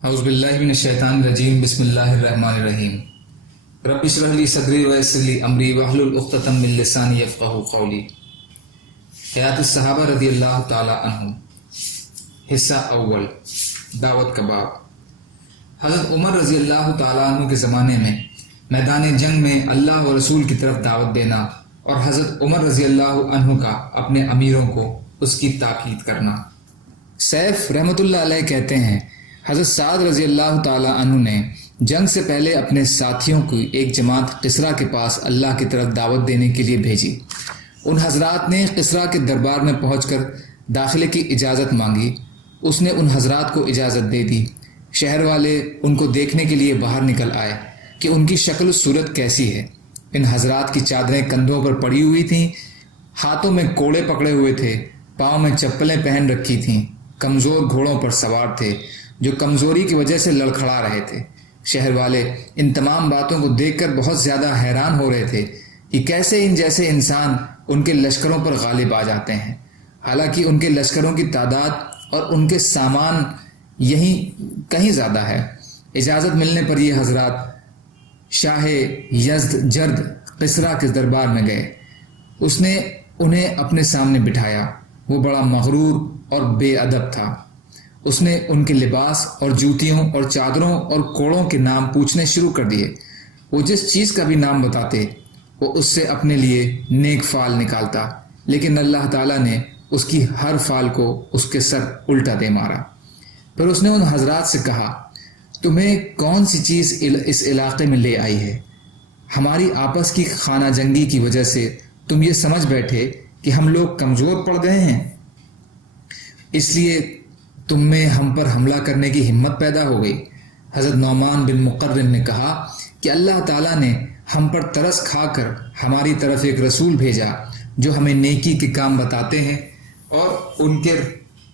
اعوذ باللہ من الشیطان الرجیم بسم اللہ الرحمن الرحیم رب اشرح لی صدری ویسر لی امری واحلل عقدۃ من لسانی یفقہوا قولی۔ حیات الصحابہ رضی اللہ تعالی عنہ، حصہ اول، دعوت کا باب۔ حضرت عمر رضی اللہ تعالی عنہ کے زمانے میں میدان جنگ میں اللہ و رسول کی طرف دعوت دینا اور حضرت عمر رضی اللہ عنہ کا اپنے امیروں کو اس کی تاکید کرنا۔ سیف رحمۃ اللہ علیہ کہتے ہیں، حضرت سعد رضی اللہ تعالیٰ عنہ نے جنگ سے پہلے اپنے ساتھیوں کو ایک جماعت قصرا کے پاس اللہ کی طرف دعوت دینے کے لیے بھیجی۔ ان حضرات نے قصرا کے دربار میں پہنچ کر داخلے کی اجازت مانگی۔ اس نے ان حضرات کو اجازت دے دی۔ شہر والے ان کو دیکھنے کے لیے باہر نکل آئے کہ ان کی شکل و صورت کیسی ہے۔ ان حضرات کی چادریں کندھوں پر پڑی ہوئی تھیں، ہاتھوں میں کوڑے پکڑے ہوئے تھے، پاؤں میں چپلیں پہن رکھی تھیں، کمزور گھوڑوں پر سوار تھے جو کمزوری کی وجہ سے لڑکھڑا رہے تھے۔ شہر والے ان تمام باتوں کو دیکھ کر بہت زیادہ حیران ہو رہے تھے کہ کیسے ان جیسے انسان ان کے لشکروں پر غالب آ جاتے ہیں، حالانکہ ان کے لشکروں کی تعداد اور ان کے سامان یہیں کہیں زیادہ ہے۔ اجازت ملنے پر یہ حضرات شاہ یزدجرد قصرا کے دربار میں گئے۔ اس نے انہیں اپنے سامنے بٹھایا۔ وہ بڑا مغرور اور بے ادب تھا۔ اس نے ان کے لباس اور جوتیوں اور چادروں اور کوڑوں کے نام پوچھنے شروع کر دیے۔ وہ جس چیز کا بھی نام بتاتے وہ اس سے اپنے لیے نیک فال نکالتا، لیکن اللہ تعالیٰ نے اس کی ہر فال کو اس کے سر الٹا دے مارا۔ پھر اس نے ان حضرات سے کہا، تمہیں کون سی چیز اس علاقے میں لے آئی ہے؟ ہماری آپس کی خانہ جنگی کی وجہ سے تم یہ سمجھ بیٹھے کہ ہم لوگ کمزور پڑ گئے ہیں، اس لیے تم میں ہم پر حملہ کرنے کی ہمت پیدا ہو گئی۔ حضرت نعمان بن مقرن نے کہا کہ اللہ تعالیٰ نے ہم پر ترس کھا کر ہماری طرف ایک رسول بھیجا جو ہمیں نیکی کے کام بتاتے ہیں اور ان کے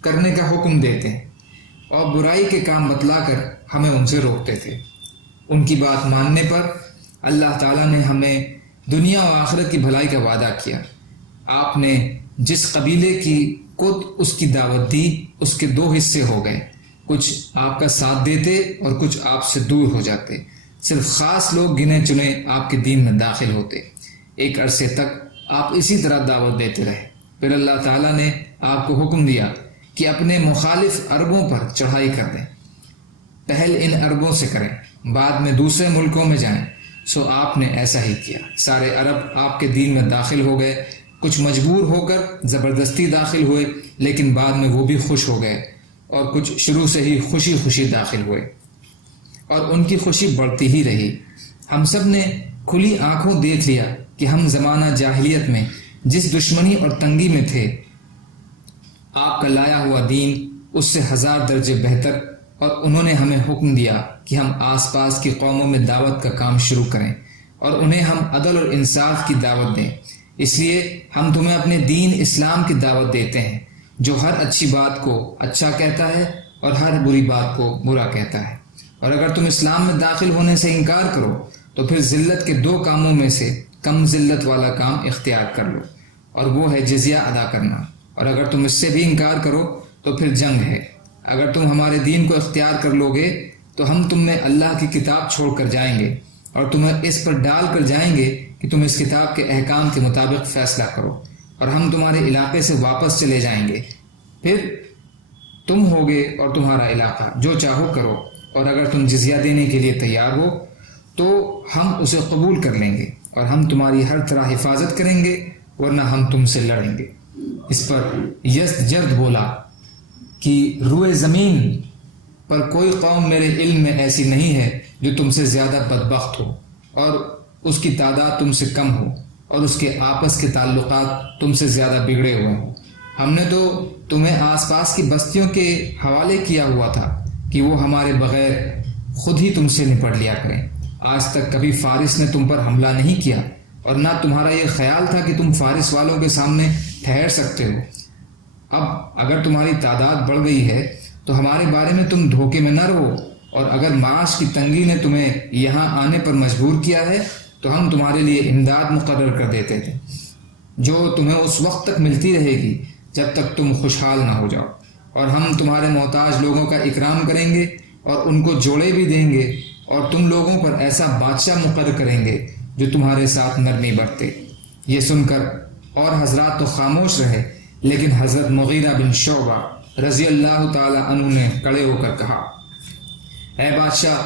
کرنے کا حکم دیتے ہیں، اور برائی کے کام بتلا کر ہمیں ان سے روکتے تھے۔ ان کی بات ماننے پر اللہ تعالیٰ نے ہمیں دنیا و آخرت کی بھلائی کا وعدہ کیا۔ آپ نے جس قبیلے کی اس کی دعوت دی، اس کے دو حصے ہو گئے، کچھ آپ کا ساتھ دیتے اور کچھ آپ سے دور ہو جاتے۔ صرف خاص لوگ گنے چنے آپ کے دین میں داخل ہوتے۔ ایک عرصے تک آپ اسی طرح دعوت دیتے رہے۔ پھر اللہ تعالیٰ نے آپ کو حکم دیا کہ اپنے مخالف عربوں پر چڑھائی کر دیں۔ پہل ان عربوں سے کریں، بعد میں دوسرے ملکوں میں جائیں۔ سو آپ نے ایسا ہی کیا۔ سارے عرب آپ کے دین میں داخل ہو گئے، کچھ مجبور ہو کر زبردستی داخل ہوئے، لیکن بعد میں وہ بھی خوش ہو گئے، اور کچھ شروع سے ہی خوشی خوشی داخل ہوئے، اور ان کی خوشی بڑھتی ہی رہی۔ ہم سب نے کھلی آنکھوں دیکھ لیا کہ ہم زمانہ جاہلیت میں جس دشمنی اور تنگی میں تھے، آپ کا لایا ہوا دین اس سے 1000 درجے بہتر، اور انہوں نے ہمیں حکم دیا کہ ہم آس پاس کی قوموں میں دعوت کا کام شروع کریں اور انہیں ہم عدل اور انصاف کی دعوت دیں۔ اس لیے ہم تمہیں اپنے دین اسلام کی دعوت دیتے ہیں، جو ہر اچھی بات کو اچھا کہتا ہے اور ہر بری بات کو برا کہتا ہے۔ اور اگر تم اسلام میں داخل ہونے سے انکار کرو تو پھر ذلت کے 2 کاموں میں سے کم ذلت والا کام اختیار کر لو، اور وہ ہے جزیہ ادا کرنا۔ اور اگر تم اس سے بھی انکار کرو تو پھر جنگ ہے۔ اگر تم ہمارے دین کو اختیار کر لو گے تو ہم تم میں اللہ کی کتاب چھوڑ کر جائیں گے اور تمہیں اس پر ڈال کر جائیں گے کہ تم اس کتاب کے احکام کے مطابق فیصلہ کرو، اور ہم تمہارے علاقے سے واپس چلے جائیں گے۔ پھر تم ہوگے اور تمہارا علاقہ، جو چاہو کرو، اور اگر تم جزیہ دینے کے لیے تیار ہو تو ہم اسے قبول کر لیں گے، اور ہم تمہاری ہر طرح حفاظت کریں گے، ورنہ ہم تم سے لڑیں گے۔ اس پر یزدجرد بولا کہ روئے زمین پر کوئی قوم میرے علم میں ایسی نہیں ہے جو تم سے زیادہ بدبخت ہو، اور اس کی تعداد تم سے کم ہو، اور اس کے آپس کے تعلقات تم سے زیادہ بگڑے ہوئے ہوں۔ ہم نے تو تمہیں آس پاس کی بستیوں کے حوالے کیا ہوا تھا کہ وہ ہمارے بغیر خود ہی تم سے نپٹ لیا کریں۔ آج تک کبھی فارس نے تم پر حملہ نہیں کیا، اور نہ تمہارا یہ خیال تھا کہ تم فارس والوں کے سامنے ٹھہر سکتے ہو۔ اب اگر تمہاری تعداد بڑھ گئی ہے تو ہمارے بارے میں تم دھوکے میں نہ رہو، اور اگر معاش کی تنگی نے تمہیں یہاں آنے پر مجبور کیا ہے تو ہم تمہارے لیے امداد مقرر کر دیتے تھے، جو تمہیں اس وقت تک ملتی رہے گی جب تک تم خوشحال نہ ہو جاؤ، اور ہم تمہارے محتاج لوگوں کا اکرام کریں گے اور ان کو جوڑے بھی دیں گے اور تم لوگوں پر ایسا بادشاہ مقرر کریں گے جو تمہارے ساتھ نرمی برتے۔ یہ سن کر اور حضرات تو خاموش رہے، لیکن حضرت مغیرہ بن شعبہ رضی اللہ تعالی عنہ نے کھڑے ہو کر کہا، اے بادشاہ،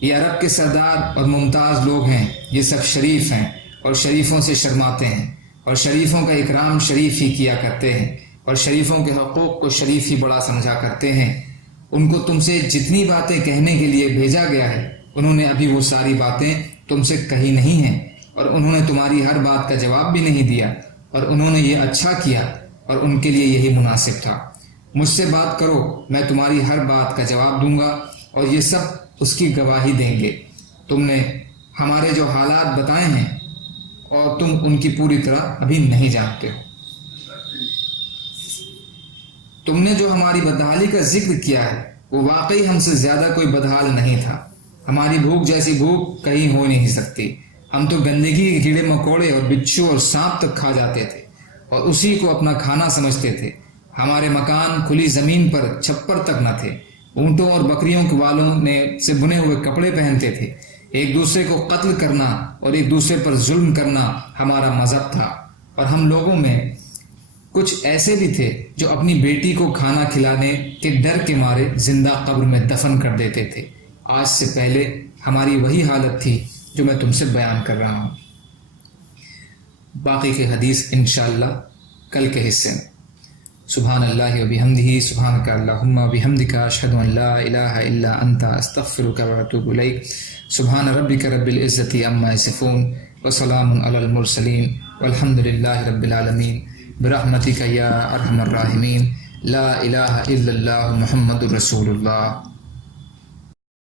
یہ عرب کے سردار اور ممتاز لوگ ہیں، یہ سب شریف ہیں اور شریفوں سے شرماتے ہیں اور شریفوں کا اکرام شریف ہی کیا کرتے ہیں اور شریفوں کے حقوق کو شریف ہی بڑا سمجھا کرتے ہیں۔ ان کو تم سے جتنی باتیں کہنے کے لیے بھیجا گیا ہے انہوں نے ابھی وہ ساری باتیں تم سے کہی نہیں ہیں، اور انہوں نے تمہاری ہر بات کا جواب بھی نہیں دیا، اور انہوں نے یہ اچھا کیا اور ان کے لیے یہی مناسب تھا۔ مجھ سے بات کرو، میں تمہاری ہر بات کا جواب دوں گا اور یہ سب اس کی گواہی دیں گے۔ تم نے ہمارے جو حالات بتائے ہیں اور تم ان کی پوری طرح ابھی نہیں جانتے ہو۔ تم نے جو ہماری بدحالی کا ذکر کیا ہے وہ واقعی ہم سے زیادہ کوئی بدحال نہیں تھا۔ ہماری بھوک جیسی بھوک کہیں ہو نہیں سکتی۔ ہم تو گندگی کے کیڑے مکوڑے اور بچھو اور سانپ تک کھا جاتے تھے اور اسی کو اپنا کھانا سمجھتے تھے۔ ہمارے مکان کھلی زمین پر چھپر تک نہ تھے۔ اونٹوں اور بکریوں کے والوں سے بنے ہوئے کپڑے پہنتے تھے۔ ایک دوسرے کو قتل کرنا اور ایک دوسرے پر ظلم کرنا ہمارا مذہب تھا، اور ہم لوگوں میں کچھ ایسے بھی تھے جو اپنی بیٹی کو کھانا کھلانے کے ڈر کے مارے زندہ قبر میں دفن کر دیتے تھے۔ آج سے پہلے ہماری وہی حالت تھی جو میں تم سے بیان کر رہا ہوں۔ باقی کی حدیث انشاءاللہ کل کے حصے میں۔ سبحان اللہ و بحمدہ، سبحانک اللہم و بحمدک، اشہد ان لا الہ الا انت، استغفرک و اتوب الیک۔ سبحان ربک رب العزۃ عما یصفون وسلام علی المرسلین والحمد للہ رب العالمین، برحمتک یا ارحم الراحمین، لا الہ الا اللہ محمد رسول اللہ۔